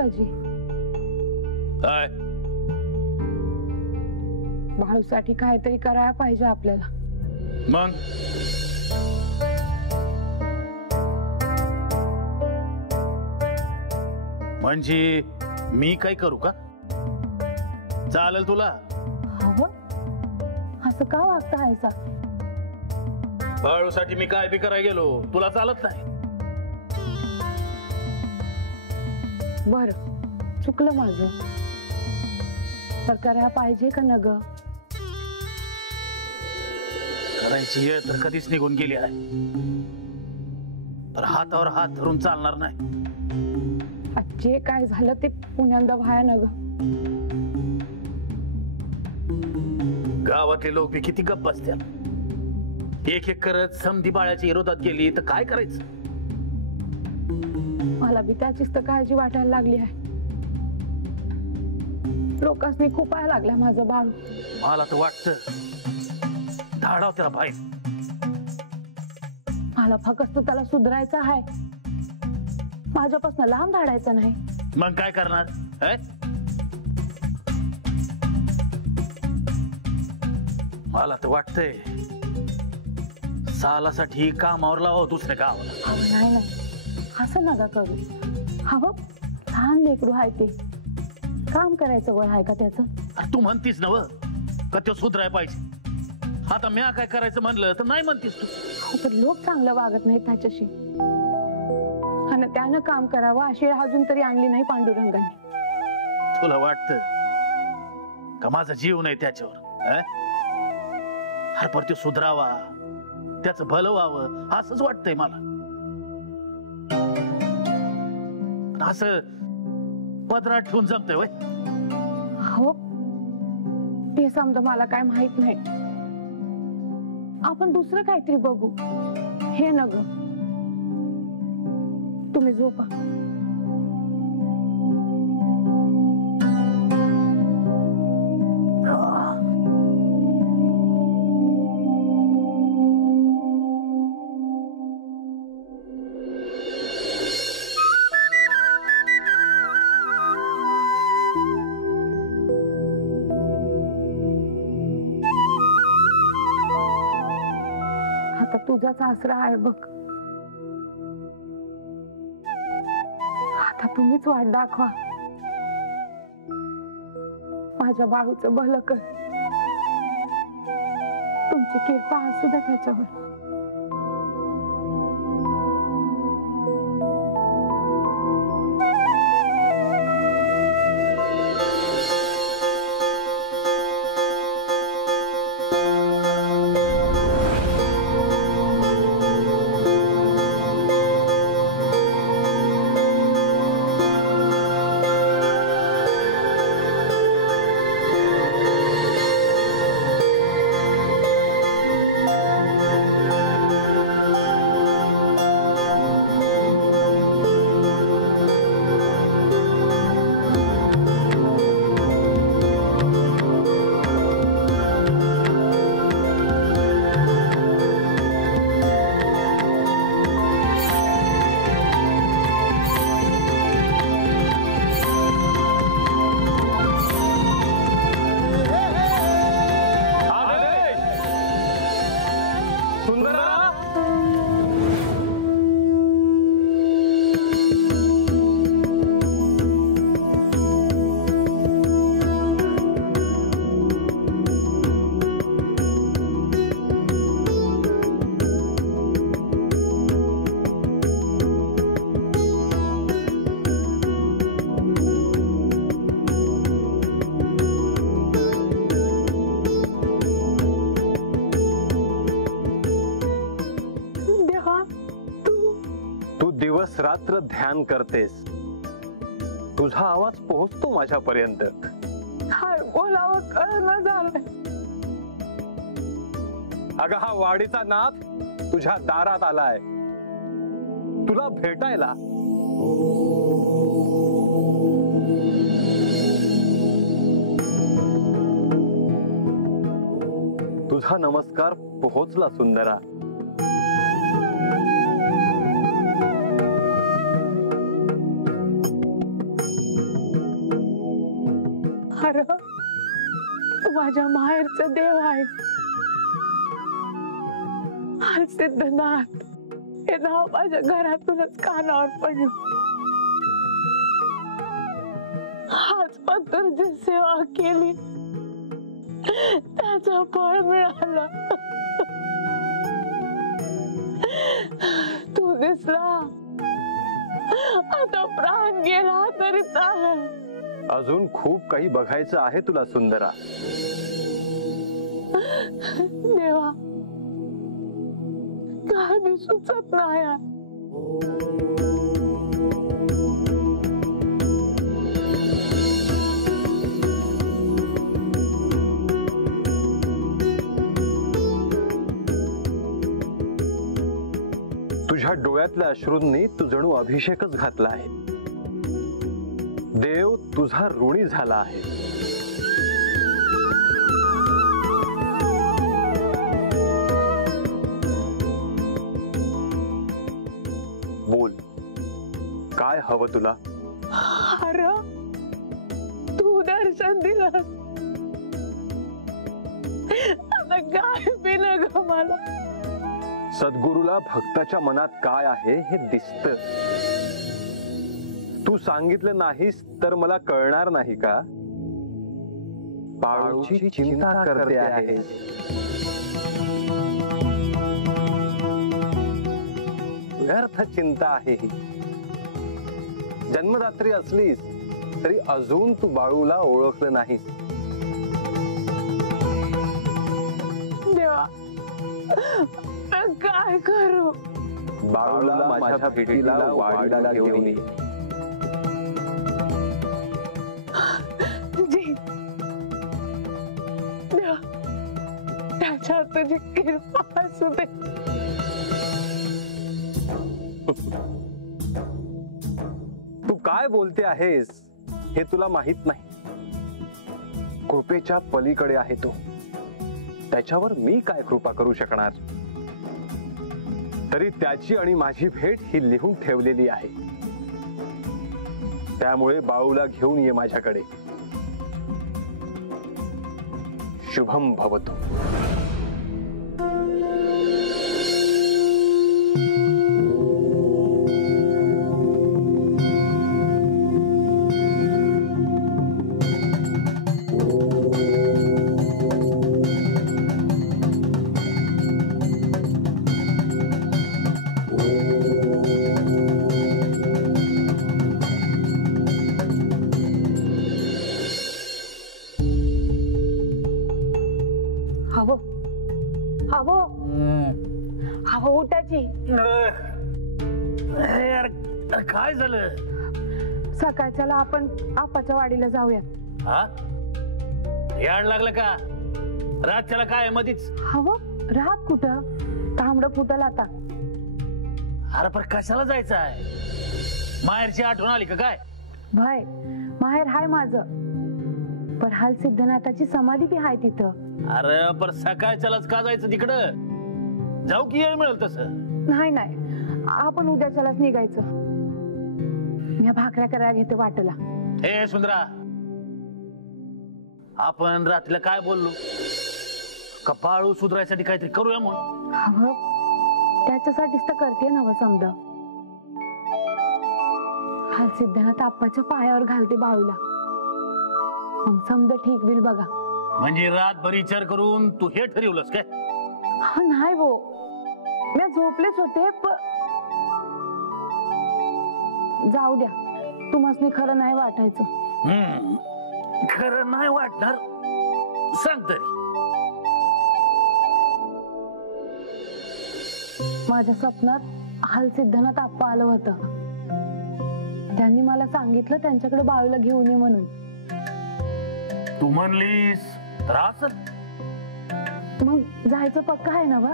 पंकजी, काय बाळूसाठी काहीतरी करायला पाहिजे आपल्याला. मग म्हणजे मी काय करू का? चालेल तुला? हवं असं का वागता आहेसा? बाळूसाठी मी काय बी करायला गेलो तुला चालत नाही? बर, चुकलं माझं. तर करायला पाहिजे का न ग? करायची वेळ तर कधीच निघून गेली आहे, तर हातावर हात धरून चालणार नाही. जे काय झालं ते पुण्यांदा व्हाया न ग. गावातले लोक बी किती गप्प असतात. एक एक करत समधी बाळाच्या विरोधात गेली तर काय करायचं? मला बी त्याचीच तर काळजी वाटायला लागली आहे. लोकांनी खूपायला लागल्या माझं बाळू. मला तर वाटतं धाडाव त्याला बाहेर. मला फक्त त्याला सुधारायचं आहे, माझ्यापासून लांब धाडायचं नाही. मग काय करणार? मला तर वाटतंय सालासाठी कामावर लावा दुसऱ्या गावाला. नाही नाही, असं नका करू. हवं लहान लेकरू आहे ते, काम करायचं वय आहे का त्याचं? तू म्हणतीस नव का ते सुधराय पाहिजे. आता मी काय करायचं म्हणलं तर नाही म्हणतीस तू. तर लोक चांगलं वागत नाही त्याच्याशी, आणि त्यानं काम करावं अशी अजून तरी आणली नाही पांडुरंगाने. तुला वाटतं का माझा जीव नाही त्याच्यावर? हर पर ते सुधरावा, त्याचं भलं व्हावं असंच वाटतंय मला. असं पदरात ठेवून जमतंय वय? हो, ते समजा मला काय माहित नाही. आपण दुसरं काहीतरी बघू. हे न ग, तुम्ही झोपा. आता तुझाच आसरा आहे बघ. आता तुम्हीच वाट दाखवा. माझ्या बाळूचं भलं कर. तुमची कृपा असू द्या त्याच्यावर. दिवस रात्र ध्यान करतेस, तुझा आवाज पोहोचतो माझ्यापर्यंत. काय बोलावं कळेना झालंय. अगं हा वाडीचा नाथ तुझ्या दारात आलाय तुला भेटायला. तुझा नमस्कार पोहोचला सुंदरा. माझ्या माहेरचं देव आहेस. सिद्धनाथ हे नाव माझ्या घरातूनच कानावर पडलं. आज पण तुझी सेवा केली त्याचं फळ मिळालं. तू दिसला आता प्राण गेला तरी चालेल. अजून खूप काही बघायचं आहे तुला सुंदरा. देवा काही सुचत नाही. तुझ्या डोळ्यातल्या अश्रूंनी तू जणू अभिषेकच घातला आहे. देव तुझा ऋणी झाला आहे. बोल, काय हवं तुला? अरे तू दर्शन दिलं आता काय बिलं ग मला. सद्गुरूला भक्ताच्या मनात काय आहे हे दिसतं. तू सांगितलं नाहीस तर मला कळणार नाही का? बाळूची चिंता करते आहे. व्यर्थ चिंता आहे ही. जन्मदात्री असलीस तरी अजून तू बाळूला ओळखलं नाहीस. देवा काय करू? बाळूला माझ्या भेटीला वाडीला घेऊन ये. देवा त्याच्यात तुझी कृपा असू दे. तू काय बोलते आहेस हे तुला माहित नाही. कृपेच्या पलीकडे आहे तो. त्याच्यावर मी काय कृपा करू शकणार? तरी त्याची आणि माझी भेट ही लिहून ठेवलेली आहे. त्यामुळे बाळूला घेऊन ये माझ्याकडे. शुभम भवतु. हवं उठाची. यार काय झालं? सकाळच्याला आपण आपाच्या वाडीला जाऊयात. हा याड लागलं का? रातच्याला काय मधीच? हवं रात कुठं? तांबड फुटल आता. अरे पण कशाला जायचं आहे? माहेरची आठवण आली का काय? भाई माहेर हाय माझं, पण हाल सिद्धनाथाची समाधी बी हाय तिथं. अरे पण सकाळच्यालाच का जायचं तिकडं? जाऊ की येळ मिळेल तसं. नाही नाही आपण उद्याच्यालाच निघायचं. मी भाकऱ्या करायला घेते वाटला. हे सुंदरा, आपण रात्रीला काय बोललो? का बाळू सुधारायसाठी काहीतरी करूया म्हणून? हवं त्याच्यासाठीच तर करते ना समद. हाल सिद्धनाथ आप्पाच्या पायावर घालते बाळूला, मग समद ठीक होईल बघा. म्हणजे रातभर विचार करून तू हे ठरवलंस काय? नाही हो, मी झोपलेच होते. जाऊ द्या, तुम्हाला खरं नाही वाटायचं. खरं नाही वाटणार सांग तरी. माझ्या स्वप्नात हाल सिद्धनाथ आप्पा आलं होतं. त्यांनी मला सांगितलं त्यांच्याकडे बाळूला घेऊन ये म्हणून. तू म्हणलीस तर असं मग जायचं पक्का आहे ना बा?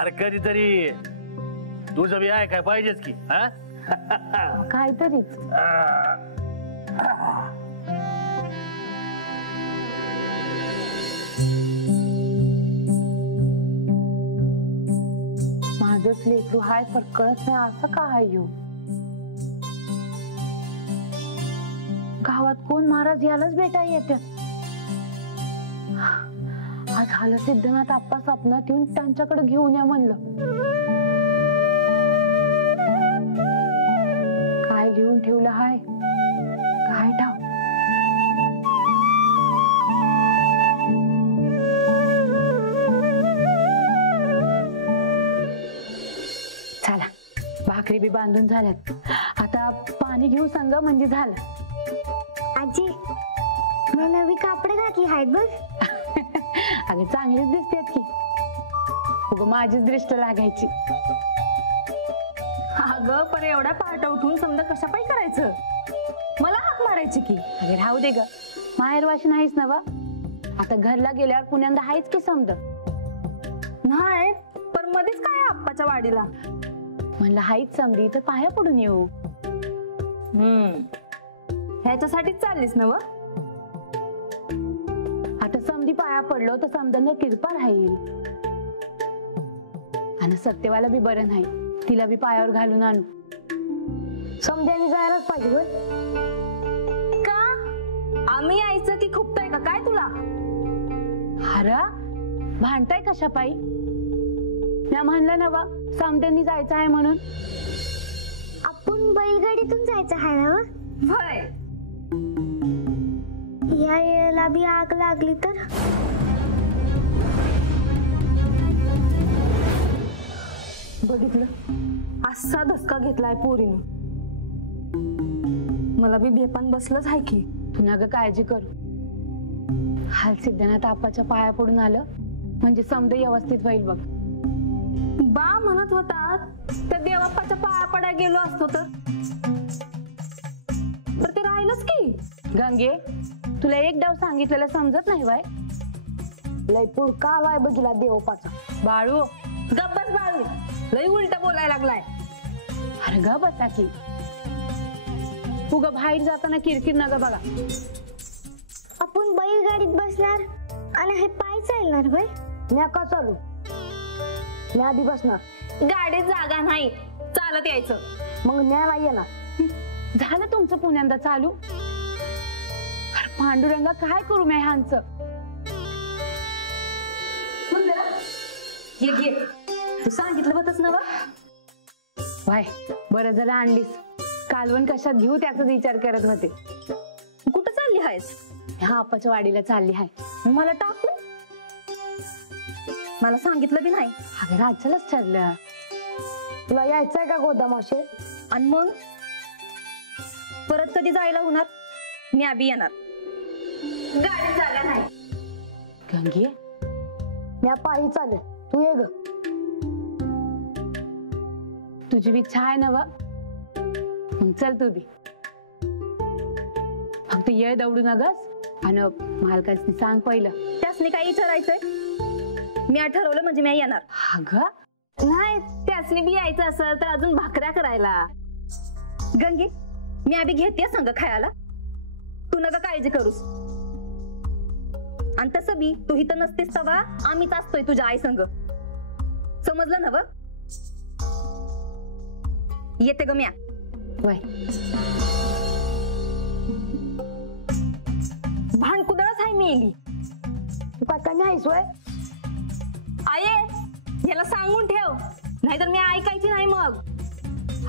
अरे कधीतरी तुझं बी आहे काय पाहिजेच की. काहीतरीच. माझंच लेकरू हाय पण कळत नाही असं का आहे येऊ. गावात कोण महाराज यालाच भेटाय येतात. आज हाल सिद्धनाथ आप्पा स्वप्नात येऊन त्यांच्याकडे घेऊन या म्हणलं. काय लिहून ठेवलं हाय काय ठाव. चला भाकरी बी बांधून झाल्यात. आता पाणी घेऊ सांग म्हणजे झालं. आजी मी नवी कापडे घातली आहेत बघ. अगं चांगलीच दिसतेत की. उगं माझीच दृष्ट लागायची. अगं पण एवढ्या पहाटे उठून समजा कशा पायी करायचं. मला हाक मारायची की. अगे राहू दे ग. माहेरवाशी नाहीच ना बा. आता घरला गेल्यावर पुण्यांदा हायच की समज. नाही पण मध्येच काय आप्पाच्या वाडीला. म्हणलं हायच समधी तर पाया पडून येऊ. ह्याच्यासाठीच चाललीस ना व. आता समधी पाया पडलो तर समजांना किरपा राहील. आणि सत्यवाला बी बरं नाही. तिला बी पायावर घालून आणू. समध्याने जायलाच पाहिजे होय. का आम्ही यायचं की खुपताय का काय तुला. हरा भांडताय कशा पायी. मी म्हणलं ना बा समध्यांनी जायचं आहे म्हणून. आपण बैलगाडीतून जायचं आहे ना व? भय या येळेला बी आग लागली तर. बघितलं असा धसका घेतलाय पोरीनं. मला बी भेपान बसलंच आहे की. तू ना ग काळजी करू. हाल सिद्धनाथ आप्पाच्या पाया पडून आलं म्हणजे समज व्यवस्थित होईल बघ. बा म्हणत होता त्या देवाप्पाच्या पाया पडाय गेलो असतो तर ते राहिलंच की. गंगे तुला एक डाव सांगितलेलं समजत नाही बाय. लय पुडका आलाय बघिला देवपाचा. बाळू गप्पच बाळू लई उलट बोलायला लागलाय. अरे ग बसा की. तू ग बाहेर जाताना किरकिर न ग बघा. आपण बैलगाडीत बसणार आणि हे पाय चालणार भाई. मी का चालू. मी आधी बसणार. गाडीत जागा नाही चालत यायचं. मग न्यायला येणार. झालं तुमचं पुण्यांदा चालू. अरे पांडुरंगा काय करू मी ह्यांचं. ये घे तू सांगितलं होतच ना. वाय बरं झालं आणलीस. कालवण कशात घेऊ त्याचा विचार करत होते. कुठं चालली आहेस. ह्या आप्पाच्या वाडीला चालली आहे. मला टाकू. मला सांगितलं बी नाही. अगं राज्यालाच ठरलं. तुला यायचंय का गोदामाशे. आणि मग परत कधी जायला होणार. मी आबी येणार. गाडीत जागा नाही. गंगे मी पायी चालेल तू ये ग. तुझी इच्छा आहे ना व. मग चल तू बी. फक्त येळ दौडू नगस. आणि मालकाची सांग पहिलं. त्यासनी काही विचारायचंय. मी ठरवलं म्हणजे मी येणार. अगं नाही त्यासनी बी यायचं असेल तर अजून भाकऱ्या करायला. गंगे मी आबी घेते संग खायला. तू नका काळजी करूस. आणि तसं बी तू इथं नसतेस तवा आम्हीच असतोय तुझ्या आई संग. समजलं ना व. येते ग म्या. वय भांडकुदळच आहे मी. तू काय कमी आहेस वय. आये याला सांगून ठेव नाहीतर मी ऐकायची नाही मग.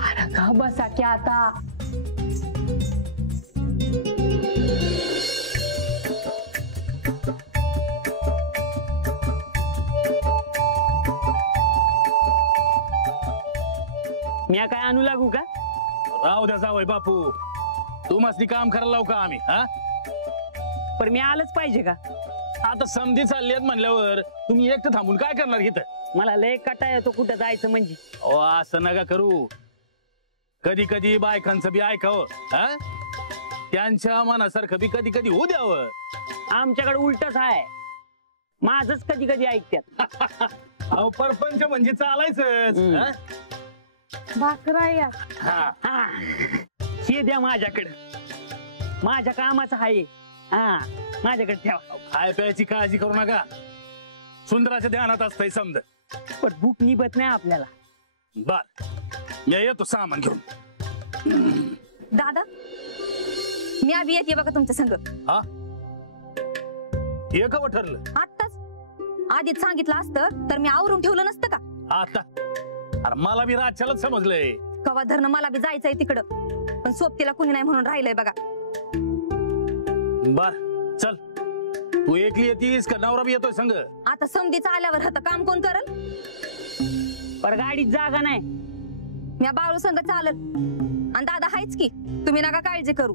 अरे का बसा की आता. मी काय आणू लागू का. राहू द्या जावय बापू. तू मस्ती काम करायला लावू का आम्ही. हा पण मी आलंच पाहिजे का. आता समधी चालली आहेत म्हणल्यावर तुम्ही एकटं थांबून काय करणार इथं. मला लय कटा येतो कुठं जायचं म्हणजे. अहो असं नका करू. कधी कधी बायकांचं बी ऐकावं. हा त्यांच्या मनासारखं बी कधी कधी होऊ द्यावं. आमच्याकडे उलटच आहे. माझच कधी कधी ऐकतात. अहो परपंच म्हणजे चालायचंच. भाकरा या. हा हे द्या माझ्याकडे. माझ्या कामाचं आहे. हा माझ्याकडे ठेवा. खाय प्यायची काळजी करू नका. सुंदराच्या ध्यानात असतंय समज. पण भूक निभत नाही आपल्याला. बर मी येतो सामान घेऊन. दादा मी आबी येते बघा तुमच्या संग. हा हे कवा ठरलं. आत्ताच आधीच सांगितलं असतं तर मी आवरून ठेवलं नसतं का? आता अरे मला बी रातच्यालाच समजलंय. कवा धरणं मला बी जायचंय तिकडं, पण सोबतीला कुणी नाही म्हणून राहिलंय बघा. बर चल, तू एकली येतीस का नवरा बी येतोय संग? आता समधीचं आल्यावर आता काम कोण करल? पर गाडीत जागा नाही. मी बाळू संग चालल आणि दादा हायच की, तुम्ही नका काळजी करू.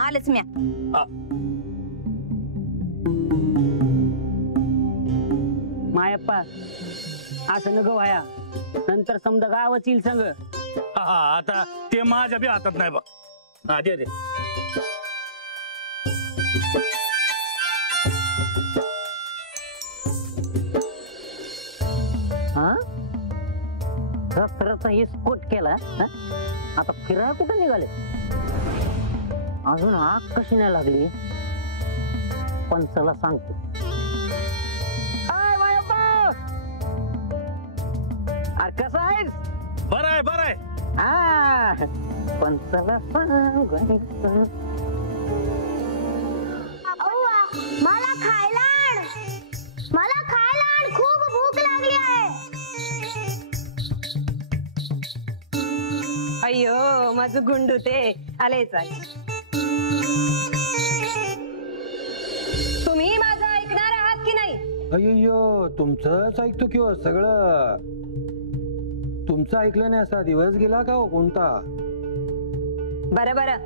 आलेच म्या. मायप्पा असं न गवाया, नंतर समजा गावच येईल संग. हा आता ते माझ्या बी हातात नाही बघ. हा दे दे. हा रस्त्याचा इस्कोट केला. आता फिरायला कुठं निघाले? अजून आग कशी नाही लागली? पण चला सांगतो. अरे कसा आहेस? बरं आहे बरं आहे. हा पण चला सांगायचं. मला खायला आण, मला खायला आण, खूप भूक लागली आहे. अय्यो माझं गुंडू ते आलेच आहे. तुम्ही माझं ऐकणार आहात की नाही? अय्यो तुमचंच ऐकतो की हो सगळं. तुमचं ऐकलं नाही असा दिवस गेला का हो कोणता? बरं बरं,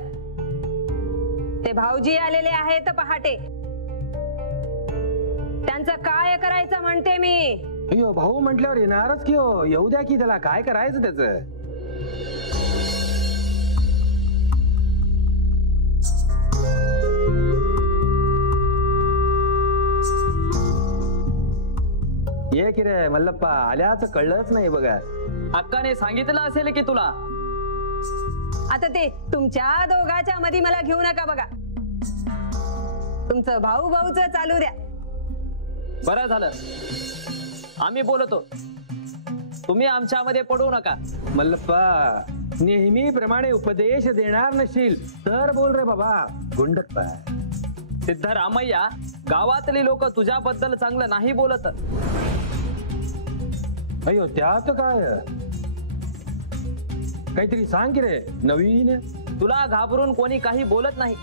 ते भाऊजी आलेले आहेत पहाटे, त्यांचं काय करायचं म्हणते मी. अय्यो भाऊ म्हटल्यावर येणारच की हो. येऊ द्या की, त्याला काय करायचं त्याचं. ये की रे मल्लप्पा, आल्याचं कळलंच नाही बघा. अक्काने सांगितलं असेल की तुला. आता ते तुमच्या दोघाच्या मध्ये मला घेऊ नका बघा. तुमचं भाऊ भाऊच चालू द्या. बरं झालं आम्ही बोलतो, तुम्ही आमच्यामध्ये पडू नका. मल्लप्पा नेहमीप्रमाणे उपदेश देणार नशील तर बोल रे बाबा. गुंडप्पा सिद्धरामय्या, गावातली लोक तुझ्याबद्दल चांगलं नाही बोलत. अय्यो त्यात काय? काहीतरी सांग की रे नवीन. तुला घाबरून कोणी काही बोलत नाही,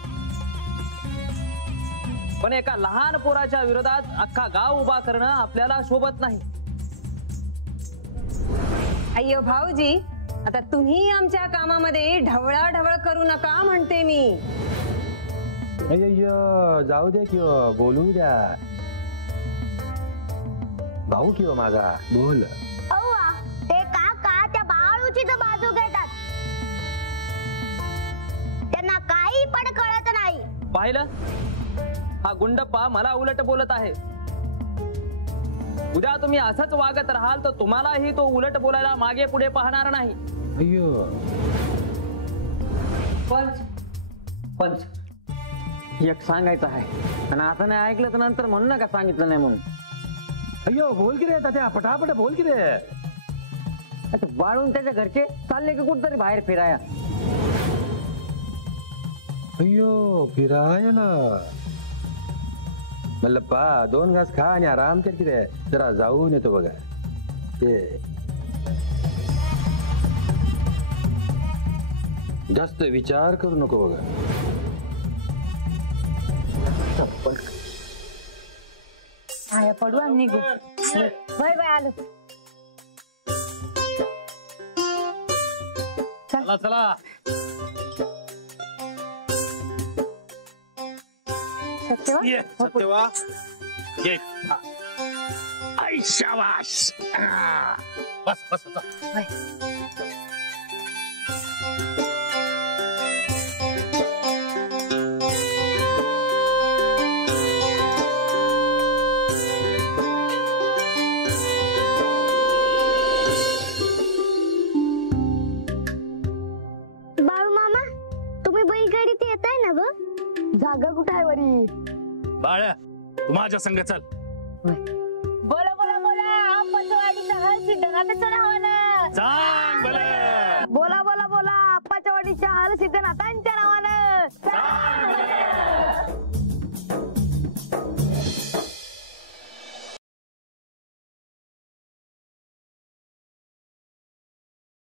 पण एका लहान पोराच्या विरोधात अख्खा गाव उभा करणं आपल्याला शोभत नाही. अय्यो भाऊजी, आता तुम्ही आमच्या कामामध्ये ढवळाढवळ करू नका म्हणते मी. अय्यो जाऊ द्या कि हो, बोलू द्या. भाऊ कि हो माझा, बोल. अव्वा, ते काका त्या बाळूची तर बाजू घेतात. त्यांना काही पण कळत नाही. पाहिलं, हा गुंडप्पा मला उलट बोलत आहे. उद्या तुम्ही असंच वागत राहाल तर तुम्हालाही तो उलट बोलायला मागे पुढे पाहणार नाही. अय्यो पंच पंच एक सांगायचं आहे, आणि असं नाही ऐकलं तर नंतर म्हणू नका सांगितलं नाही म्हणून. अय्यो बोल की रे तात्या, पटापट बोल की रे. अच्छा, बाळून त्याच्या घरचे चालले की कुठतरी बाहेर फिराया. अय्यो फिरायला. मल्लप्पा 2 घास खा आणि आराम कर की रे. जरा जाऊन येतो बघा. ते जास्त विचार करू नको बघा. आया पडू आणि निघू. बाय बाय, आलो. चला चला. सत्यवा ये सत्यवा ये. आई शाबाश. बस बस बस. जागा कुठं आहे वरी? बाळ्या तू माझ्या संग चल. बोला बोला बोला, आपण वाडीचा हल सिद्धनाथ चढावं ना. जा